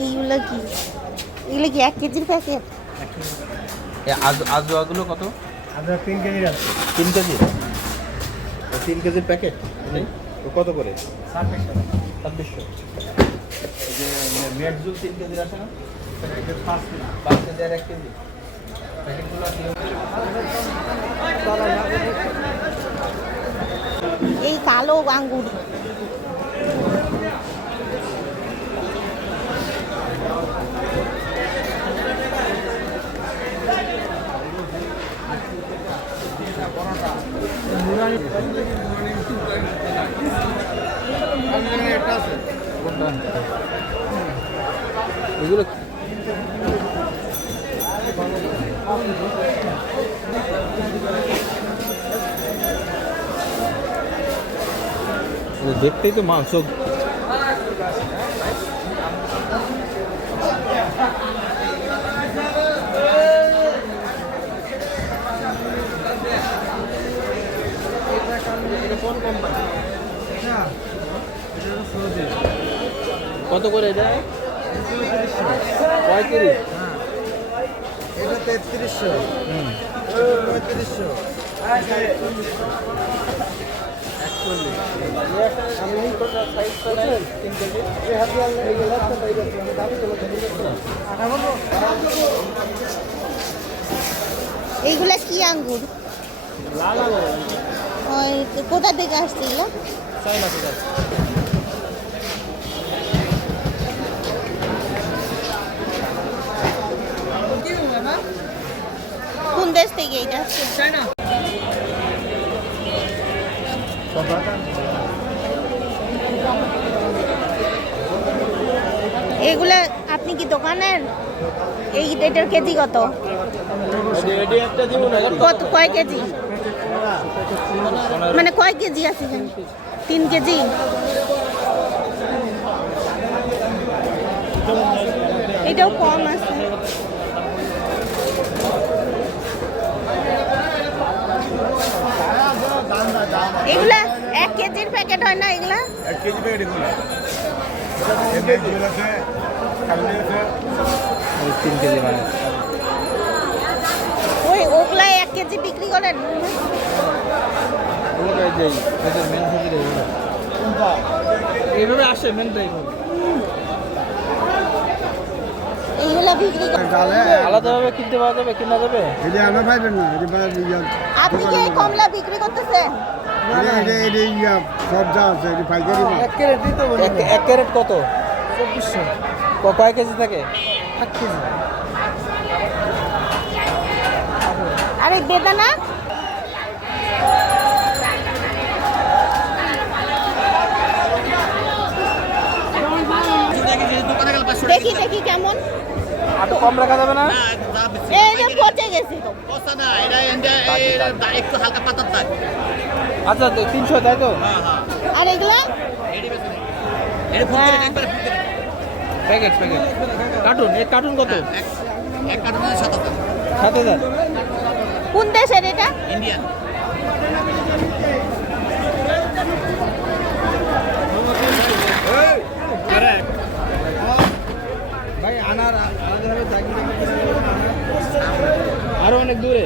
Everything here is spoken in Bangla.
এইগুলো কি? এগুলো কি 1 কেজির প্যাকেট? আজওয়াগুলো কত? আজওয়া 3 কেজি আছে। 3 কেজি? 3 কেজির প্যাকেট তো কত করে? 2600। এই যে মেটজুল 3 কেজির আছে না? 5 কেজি আর 1 কেজি প্যাকেটগুলো এই কালো আঙ্গুর এগুলো দেখতেই তো মাংস। কত করে এটা? 35। এটা 3300। 3500। এইগুলা কি আঙ্গুর? লাল আঙ্গুর। ওই কোথা থেকে আসছে এগুলো? চায়না থেকে। কোন দেশ থেকে এটা আসছে? চায়না। এগুলা আপনি কি দোকানের? এটার কেজি কত? কত কয় কেজি? মানে কয় কেজি আছে এখানে? 3 কেজি? এটাও কম আছে। এগুলা 1 কেজির প্যাকেট হয় না এগুলা? 1 কেজি প্যাকেট এগুলো। 3 কেজি মানে ওই ওগুলা 1 কেজি বিক্রি করেন? এইভাবে আসে মেনটাই এইগুলা বিক্রি করেন? আলাদাভাবে কিনতে পাওয়া যাবে, কিনা যাবে? আপনি কি এই কমলা বিক্রি করতেছেন? এক ক্যারেট কত? 2400। কয় কেজি থাকে? 1 কেজি। আরে বেদানা দেখি দেখি কেমন? আর কম রাখা যাবে না? এই যে পচে গেছে তো। একটু হালকা পাতার দাগ। আচ্ছা তো 300 তাই তো? আর এগুলা প্যাকেট কার্টুন, এক কার্টুন কত? এক কার্টুনে 7000। 7000। কোন দেশের এটা? ইন্ডিয়ান। ভাই আনার আরো অনেক দূরে।